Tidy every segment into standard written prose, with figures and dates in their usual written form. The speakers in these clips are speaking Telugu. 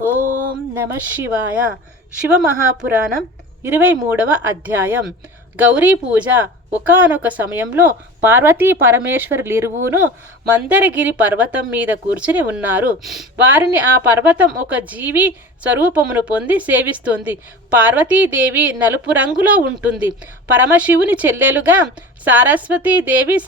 ఓం నమ శివాయ. శివమహాపురాణం 23వ అధ్యాయం. గౌరీ పూజ. ఒకానొక సమయంలో పార్వతీ పరమేశ్వరులిరువును మందరగిరి పర్వతం మీద కూర్చుని ఉన్నారు. వారిని ఆ పర్వతం ఒక జీవి స్వరూపమును పొంది సేవిస్తుంది. పార్వతీదేవి నలుపు రంగులో ఉంటుంది. పరమశివుని చెల్లెలుగా సరస్వతీదేవి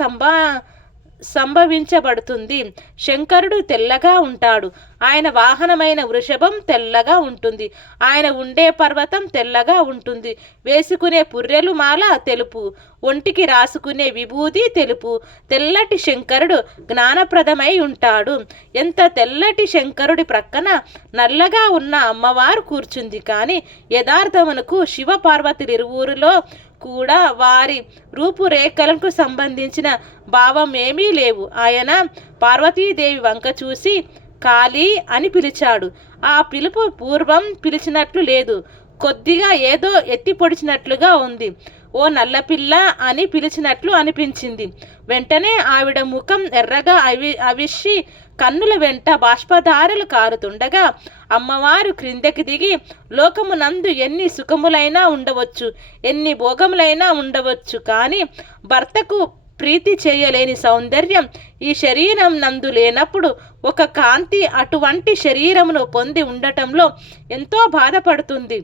సంభవించబడుతుంది. శంకరుడు తెల్లగా ఉంటాడు. ఆయన వాహనమైన వృషభం తెల్లగా ఉంటుంది. ఆయన ఉండే పర్వతం తెల్లగా ఉంటుంది. వేసుకునే పుర్రెలు మాల తెలుపు, ఒంటికి రాసుకునే విభూది తెలుపు. తెల్లటి శంకరుడు జ్ఞానప్రదమై ఉంటాడు. ఎంత తెల్లటి శంకరుడి ప్రక్కన నల్లగా ఉన్న అమ్మవారు కూర్చుంది. కానీ యథార్థమునకు శివ పార్వతులిరువురిలో కూడా వారి రూపురేఖలకు సంబంధించిన భావం ఏమీ లేవు. ఆయన పార్వతీదేవి వంక చూసి కాళీ అని పిలిచాడు. ఆ పిలుపు పూర్వం పిలిచినట్లు లేదు. కొద్దిగా ఏదో ఎత్తి పొడిచినట్లుగా ఉంది. ఓ నల్లపిల్ల అని పిలిచినట్లు అనిపించింది. వెంటనే ఆవిడ ముఖం ఎర్రగా అవిషి కన్నుల వెంట బాష్పధారలు కారుతుండగా అమ్మవారు క్రిందకి దిగి, లోకమునందు ఎన్ని సుఖములైనా ఉండవచ్చు, ఎన్ని భోగములైనా ఉండవచ్చు, కానీ భర్తకు ప్రీతి చేయలేని సౌందర్యం ఈ శరీరం నందు లేనప్పుడు ఒక కాంతి అటువంటి శరీరమును పొంది ఉండటంలో ఎంతో బాధపడుతుంది.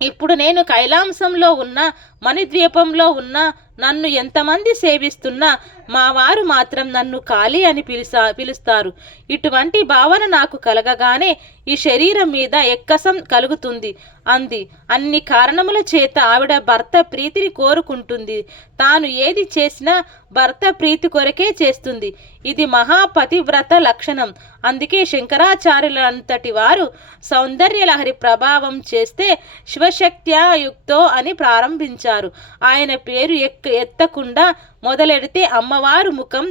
ఇప్పుడు నేను కైలాసంలో ఉన్న, మణిద్వీపంలో ఉన్న, నన్ను ఎంతమంది సేవిస్తున్నా మా వారు మాత్రం నన్ను కాళీ అని పిలుస్తారు. ఇటువంటి భావన నాకు కలగగానే ఈ శరీరం మీద ఎక్కసం కలుగుతుంది అంది. అన్ని కారణముల చేత ఆవిడ భర్త ప్రీతిని కోరుకుంటుంది. తాను ఏది చేసినా భర్త ప్రీతి కొరకే చేస్తుంది. ఇది మహాపతివ్రత లక్షణం. అందుకే శంకరాచార్యులంతటి వారు సౌందర్యలహరి ప్రభావం చేస్తే శివశక్త్యాయుక్తో అని ప్రారంభించారు. ఆయన పేరు ఎత్తకుండా మొదలెడితే అమ్మవారు ముఖం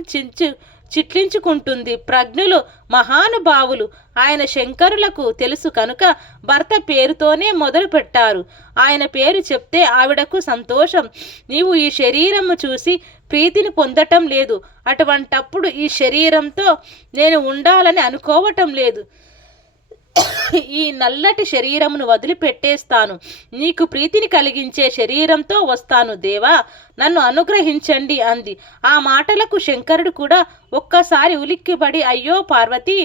చిట్లించుకుంటుంది. ప్రజ్ఞులు మహానుభావులు ఆయన శంకరులకు తెలుసు కనుక భర్త పేరుతోనే మొదలు పెట్టారు. ఆయన పేరు చెప్తే ఆవిడకు సంతోషం. నీవు ఈ శరీరము చూసి ప్రీతిని పొందటం లేదు. అటువంటప్పుడు ఈ శరీరంతో నేను ఉండాలని అనుకోవటం లేదు. ఈ నల్లటి శరీరమును వదిలిపెట్టేస్తాను. నీకు ప్రీతిని కలిగించే శరీరంతో వస్తాను దేవా, నన్ను అనుగ్రహించండి అంది. ఆ మాటలకు శంకరుడు కూడా ఒక్కసారి ఉలిక్కిపడి, అయ్యో పార్వతి,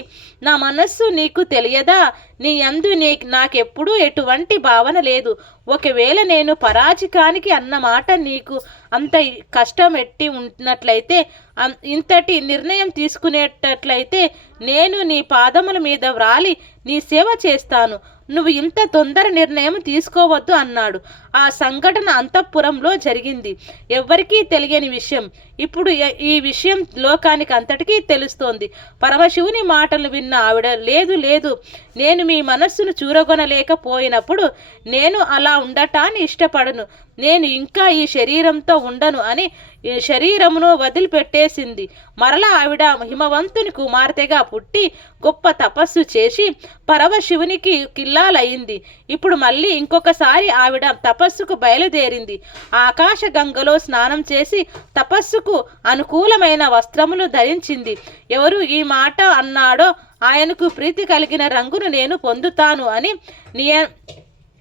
నా మనస్సు నీకు తెలియదా? నీ యందు నాకెప్పుడూ ఎటువంటి భావన లేదు. ఒకవేళ నేను పరాచికానికి అన్నమాట నీకు అంత కష్టం ఎట్టి ఉన్నట్లయితే, ఇంతటి నిర్ణయం తీసుకునేటట్లయితే నేను నీ పాదముల మీద వ్రాలి నీ సేవ చేస్తాను. నువ్వు ఇంత తొందర నిర్ణయం తీసుకోవద్దు అన్నాడు. ఆ సంఘటన అంతఃపురంలో జరిగింది. ఎవ్వరికీ తెలియని విషయం. ఇప్పుడు ఈ విషయం లోకానికి అంతటికీ తెలుస్తోంది. పరమశివుని మాటలు విన్న ఆవిడ, లేదు లేదు, నేను మీ మనస్సును చూరగొనలేకపోయినప్పుడు నేను అలా ఉండటాన్ని ఇష్టపడను. నేను ఇంకా ఈ శరీరంతో ఉండను అని శరీరమును వదిలిపెట్టేసింది. మరలా ఆవిడ హిమవంతుని కుమార్తెగా పుట్టి గొప్ప తపస్సు చేసి పరమశివునికి కిల్లాలయ్యింది. ఇప్పుడు మళ్ళీ ఇంకొకసారి ఆవిడ తపస్సుకు బయలుదేరింది. ఆకాశ గంగలో స్నానం చేసి తపస్సుకు అనుకూలమైన వస్త్రములు ధరించింది. ఎవరు ఈ మాట అన్నాడో ఆయనకు ప్రీతి కలిగిన రంగును నేను పొందుతాను అని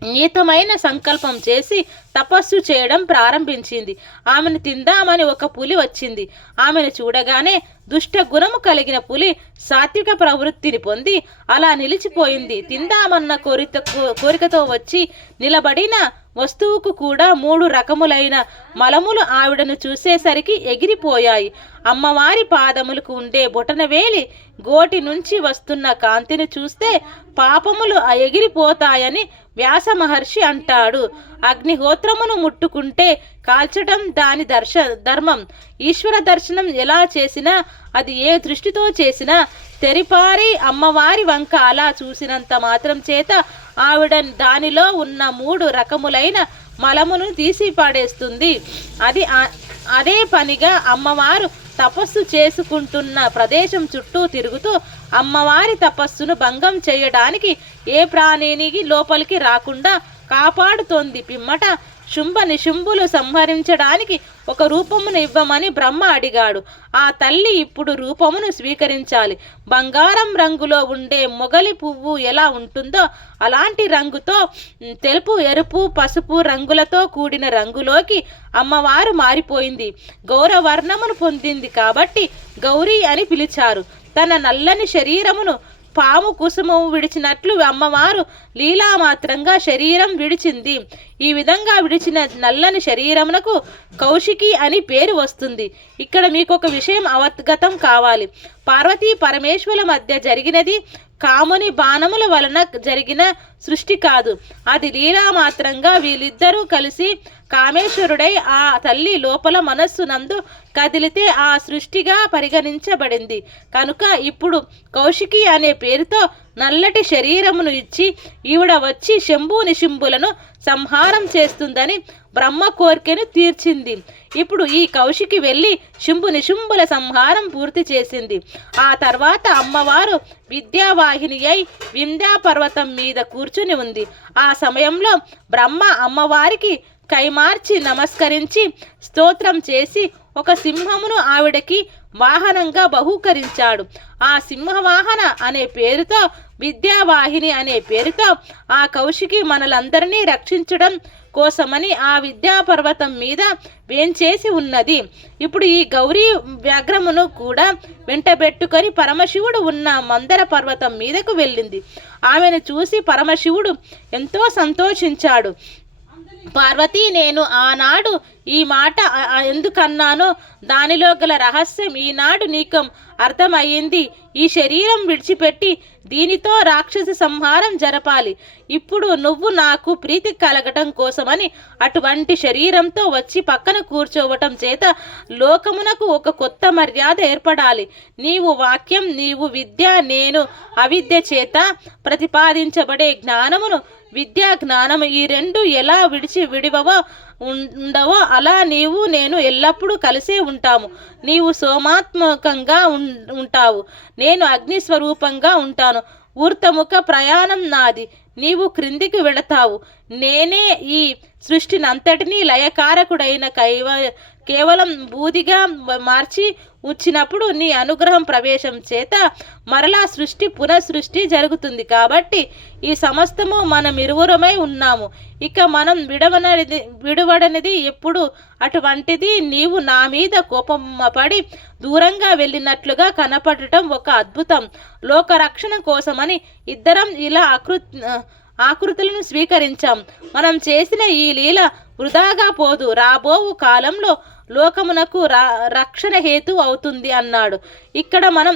నియతమైన సంకల్పం చేసి తపస్సు చేయడం ప్రారంభించింది. ఆమెను తిందామని ఒక పులి వచ్చింది. ఆమెను చూడగానే దుష్ట గుణము కలిగిన పులి సాత్విక ప్రవృత్తిని పొంది అలా నిలిచిపోయింది. తిందామన్న కోరికతో వచ్చి నిలబడిన వస్తువుకు కూడా 3 రకములైన మలములు ఆవిడను చూసేసరికి ఎగిరిపోయాయి. అమ్మవారి పాదములకు ఉండే బొటనవేలి గోటి నుంచి వస్తున్న కాంతిని చూస్తే పాపములు ఎగిరిపోతాయని వ్యాస మహర్షి అంటాడు. అగ్నిహోత్రమును ముట్టుకుంటే కాల్చటం దాని ధర్మం. ఈశ్వర దర్శనం ఎలా చేసినా, అది ఏ దృష్టితో చేసినా, తెరిపారి అమ్మవారి వంక అలా చూసినంత మాత్రం చేత ఆవిడ దానిలో ఉన్న 3 రకములైన మలమును తీసి పడేస్తుంది. అదే పనిగా అమ్మవారు తపస్సు చేసుకుంటున్న ప్రదేశం చుట్టూ తిరుగుతూ అమ్మవారి తపస్సును భంగం చేయడానికి ఏ ప్రాణినికి లోపలికి రాకుండా కాపాడుతోంది. పిమ్మట శుంభ నిశుంభులు సంహరించడానికి ఒక రూపమును ఇవ్వమని బ్రహ్మ అడిగాడు. ఆ తల్లి ఇప్పుడు రూపమును స్వీకరించాలి. బంగారం రంగులో ఉండే మొగలి పువ్వు ఎలా ఉంటుందో అలాంటి రంగుతో, తెలుపు, ఎరుపు, పసుపు రంగులతో కూడిన రంగులోకి అమ్మవారు మారిపోయింది. గౌరవర్ణమును పొందింది కాబట్టి గౌరీ అని పిలిచారు. తన నల్లని శరీరమును పాము కుసుమము విడిచినట్లు అమ్మవారు లీలామాత్రంగా శరీరం విడిచింది. ఈ విధంగా విడిచిన నల్లని శరీరమునకు కౌశికి అని పేరు వస్తుంది. ఇక్కడ మీకు ఒక విషయం అవగతం కావాలి. పార్వతీ పరమేశ్వరుల మధ్య జరిగినది కాముని బాణముల వలన జరిగిన సృష్టి కాదు. అది లీలామాత్రంగా వీళ్ళిద్దరూ కలిసి కామేశ్వరుడై ఆ తల్లి లోపల మనస్సు నందు కదిలితే ఆ సృష్టిగా పరిగణించబడింది. కనుక ఇప్పుడు కౌశికి అనే పేరుతో నల్లటి శరీరమును ఇచ్చి ఈవిడ వచ్చి శంభు నిశుంభులను సంహారం చేస్తుందని బ్రహ్మ కోరికను తీర్చింది. ఇప్పుడు ఈ కౌశికి వెళ్ళి శంభు నిశుంభుల సంహారం పూర్తి చేసింది. ఆ తర్వాత అమ్మవారు విద్యావాహిని అయి వింధ్యా పర్వతం మీద కూర్చుని ఉంది. ఆ సమయంలో బ్రహ్మ అమ్మవారికి కైమార్చి నమస్కరించి స్తోత్రం చేసి ఒక సింహమును ఆవిడకి వాహనంగా బహూకరించాడు. ఆ సింహవాహన అనే పేరుతో, విద్యావాహిని అనే పేరుతో ఆ కౌశికి మనలందరినీ రక్షించడం కోసమని ఆ విద్యాపర్వతం మీద వేంచేసి ఉన్నది. ఇప్పుడు ఈ గౌరీ వ్యాఘ్రమును కూడా వెంటబెట్టుకొని పరమశివుడు ఉన్న మందర పర్వతం మీదకు వెళ్ళింది. ఆమెను చూసి పరమశివుడు ఎంతో సంతోషించాడు. పార్వతి, నేను ఆనాడు ఈ మాట ఎందుకన్నానో దానిలో గల రహస్యం ఈనాడు నీకు అర్థమయ్యింది. ఈ శరీరం విడిచిపెట్టి దీనితో రాక్షస సంహారం జరపాలి. ఇప్పుడు నువ్వు నాకు ప్రీతి కలగటం కోసమని అటువంటి శరీరంతో వచ్చి పక్కన కూర్చోవటం చేత లోకమునకు ఒక కొత్త మర్యాద ఏర్పడాలి. నీవు వాక్యం, నీవు విద్య, నేను అవిద్య చేత ప్రతిపాదించబడే జ్ఞానమును, విద్యా జ్ఞానము, ఈ రెండు ఎలా విడివవో ఉండవో అలా నీవు నేను ఎల్లప్పుడూ కలిసే ఉంటాము. నీవు సోమాత్మకంగా ఉంటావు, నేను అగ్నిస్వరూపంగా ఉంటాను. ఊర్ధముఖ ప్రయాణం నాది, నీవు క్రిందికి వెళతావు. నేనే ఈ సృష్టినంతటినీ లయకారకుడైన కేవలం బూదిగా మార్చి వచ్చినప్పుడు నీ అనుగ్రహం ప్రవేశం చేత మరలా సృష్టి పునఃసృష్టి జరుగుతుంది. కాబట్టి ఈ సమస్తము మనం ఇరువురమై ఉన్నాము. ఇక మనం విడవడనిది ఎప్పుడు. అటువంటిది నీవు నా మీద కోపపడి దూరంగా వెళ్ళినట్లుగా కనపడటం ఒక అద్భుతం. లోకరక్షణ కోసమని ఇద్దరం ఇలా ఆకృతులను స్వీకరించాం. మనం చేసిన ఈ లీల వృధాగా పోదు. రాబోవు కాలంలో లోకమునకు రక్షణ హేతు అవుతుంది అన్నాడు. ఇక్కడ మనం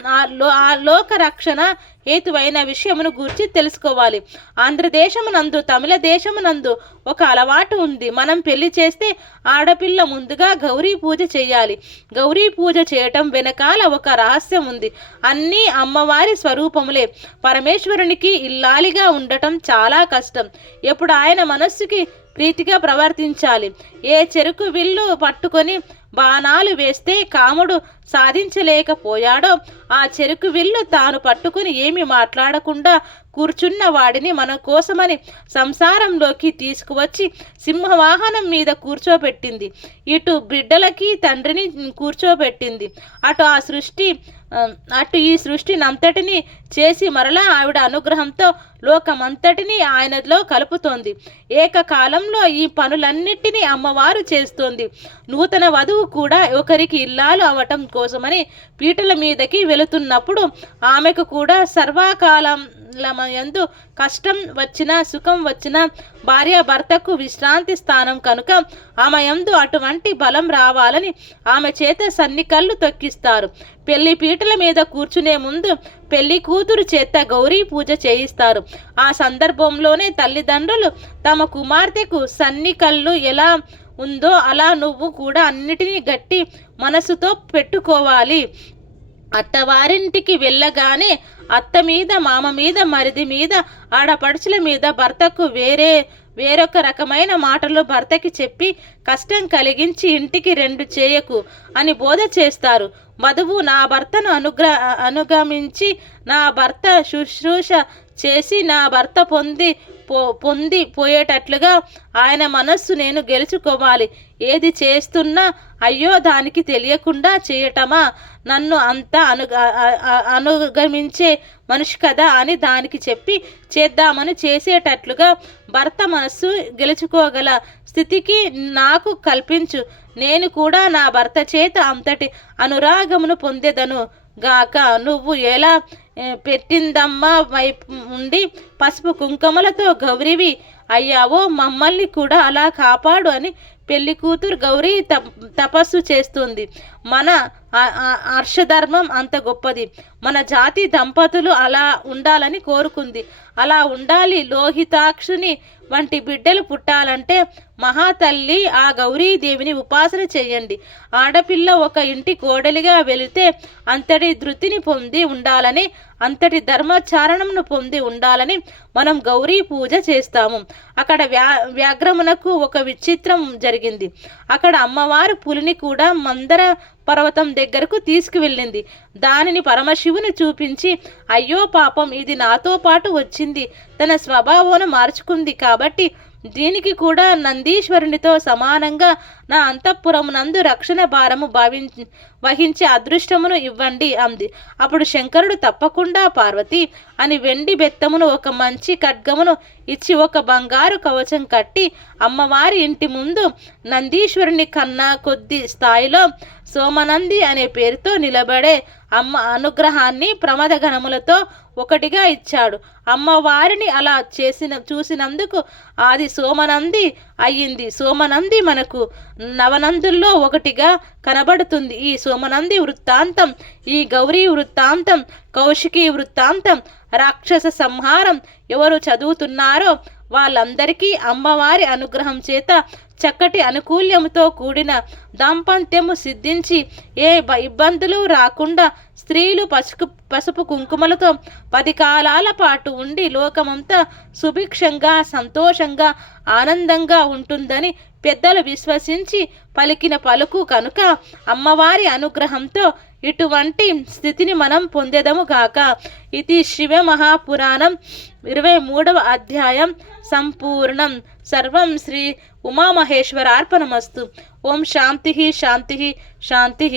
ఆ లోక రక్షణ హేతువైన విషయమును గూర్చి తెలుసుకోవాలి. ఆంధ్రదేశమునందు, తమిళ దేశమునందు ఒక అలవాటు ఉంది. మనం పెళ్లి చేస్తే ఆడపిల్ల ముందుగా గౌరీ పూజ చేయాలి. గౌరీ పూజ చేయటం వెనకాల ఒక రహస్యం ఉంది. అన్నీ అమ్మవారి స్వరూపములే. పరమేశ్వరునికి ఇల్లాలిగా ఉండటం చాలా కష్టం. ఎప్పుడు ఆయన మనస్సుకి ప్రీతిగా ప్రవర్తించాలి. ఏ చెరుకు విల్లు పట్టుకొని బాణాలు వేస్తే కాముడు సాధించలేకపోయాడో ఆ చెరుకు విల్లు తాను పట్టుకుని ఏమి మాట్లాడకుండా కూర్చున్న వాడిని మన కోసమని సంసారంలోకి తీసుకువచ్చి సింహవాహనం మీద కూర్చోబెట్టింది. ఇటు బిడ్డలకి తండ్రిని కూర్చోబెట్టింది. అటు ఈ సృష్టినంతటిని చేసి మరలా ఆవిడ అనుగ్రహంతో లోకమంతటిని ఆయనలో కలుపుతోంది. ఏకకాలంలో ఈ పనులన్నిటినీ అమ్మవారు చేస్తోంది. నూతన వధువు కూడా ఒకరికి ఇల్లాలు అవటం కోసమని పీటల మీదకి వెళుతున్నప్పుడు ఆమెకు కూడా సర్వకాలం యందు కష్టం వచ్చినా సుఖం వచ్చినా భార్యాభర్తకు విశ్రాంతి స్థానం కనుక ఆమె యందు అటువంటి బలం రావాలని ఆమె చేత సన్నికళ్ళు తొక్కిస్తారు. పెళ్లి పీటల మీద కూర్చునే ముందు పెళ్లి కూతురు చేత గౌరీ పూజ చేయిస్తారు. ఆ సందర్భంలోనే తల్లిదండ్రులు తమ కుమార్తెకు సన్నికళ్ళు ఎలా ఉందో అలా నువ్వు కూడా అన్నిటినీ గట్టి మనసుతో పెట్టుకోవాలి. అత్తవారింటికి వెళ్ళగానే అత్త మీద, మామ మీద, మరిది మీద, ఆడపడుచుల మీద భర్తకు వేరొక రకమైన మాటలు భర్తకి చెప్పి కష్టం కలిగించి ఇంటికి రెండు చేయకు అని బోధ చేస్తారు. వధువు నా భర్తను అనుగమించి నా భర్త శుశ్రూష చేసి నా భర్త పొందిపోయేటట్లుగా ఆయన మనస్సు నేను గెలుచుకోవాలి. ఏది చేస్తున్నా అయ్యో దానికి తెలియకుండా చేయటమా, నన్ను అంతా అనుగమించే మనిషి కదా అని దానికి చెప్పి చేద్దామని చేసేటట్లుగా భర్త మనస్సు గెలుచుకోగల స్థితికి నాకు కల్పించు. నేను కూడా నా భర్త చేత అంతటి అనురాగమును పొందేదను గాక. నువ్వు ఎలా పెట్టిందమ్మా వైపు ఉండి పసుపు కుంకుమలతో గౌరీవి అయ్యావో మమ్మల్ని కూడా అలా కాపాడు అని పెళ్లి కూతురు గౌరీ తపస్సు చేస్తుంది. మన హర్షధర్మం అంత గొప్పది. మన జాతి దంపతులు అలా ఉండాలని కోరుకుంది. అలా ఉండాలి. లోహితాక్షుని వంటి బిడ్డలు పుట్టాలంటే మహాతల్లి ఆ గౌరీదేవిని ఉపాసన చేయండి. ఆడపిల్ల ఒక ఇంటి కోడలిగా వెళితే అంతటి ధృతిని పొంది ఉండాలని, అంతటి ధర్మాచారణను పొంది ఉండాలని మనం గౌరీ పూజ చేస్తాము. అక్కడ వ్యాఘ్రమునకు ఒక విచిత్రం జరిగింది. అక్కడ అమ్మవారు పులిని కూడా మందర పర్వతం దగ్గరకు తీసుకువెళ్ళింది. దానిని పరమశివుని చూపించి అయ్యో పాపం ఇది నాతో పాటు వచ్చింది, తన స్వభావాన్ని మార్చుకుంది కాబట్టి దీనికి కూడా నందీశ్వరునితో సమానంగా నా అంతఃపురం నందు రక్షణ భారము వహించే అదృష్టమును ఇవ్వండి అంది. అప్పుడు శంకరుడు తప్పకుండా పార్వతి అని వెండి బెత్తమును ఒక మంచి ఖడ్గమును ఇచ్చి ఒక బంగారు కవచం కట్టి అమ్మవారి ఇంటి ముందు నందీశ్వరుని కన్నా కొద్ది స్థాయిలో సోమనంది అనే పేరుతో నిలబడే అమ్మ అనుగ్రహాన్ని ప్రమద గణములతో ఒకటిగా ఇచ్చాడు. అమ్మవారిని అలా చూసినందుకు ఆది సోమనంది అయ్యింది. సోమనంది మనకు నవనందుల్లో ఒకటిగా కనబడుతుంది. ఈ సోమనంది వృత్తాంతం, ఈ గౌరీ వృత్తాంతం, కౌశికీ వృత్తాంతం, రాక్షస సంహారం ఎవరు చదువుతున్నారో వాళ్ళందరికీ అమ్మవారి అనుగ్రహం చేత చక్కటి అనుకూల్యముతో కూడిన దాంపత్యము సిద్ధించి ఏ ఇబ్బందులు రాకుండా స్త్రీలు పసుపు కుంకుమలతో 10 కాలాల పాటు ఉండి లోకమంతా సుభిక్షంగా సంతోషంగా ఆనందంగా ఉంటుందని పెద్దలు విశ్వసించి పలికిన పలుకు కనుక అమ్మవారి అనుగ్రహంతో ఇటువంటి స్థితిని మనం పొందేదము గాక. ఇది శివ మహాపురాణం 23వ అధ్యాయం సంపూర్ణం. సర్వం శ్రీ ఉమామహేశ్వరార్పణమస్తు. ఓం శాంతి శాంతి శాంతి.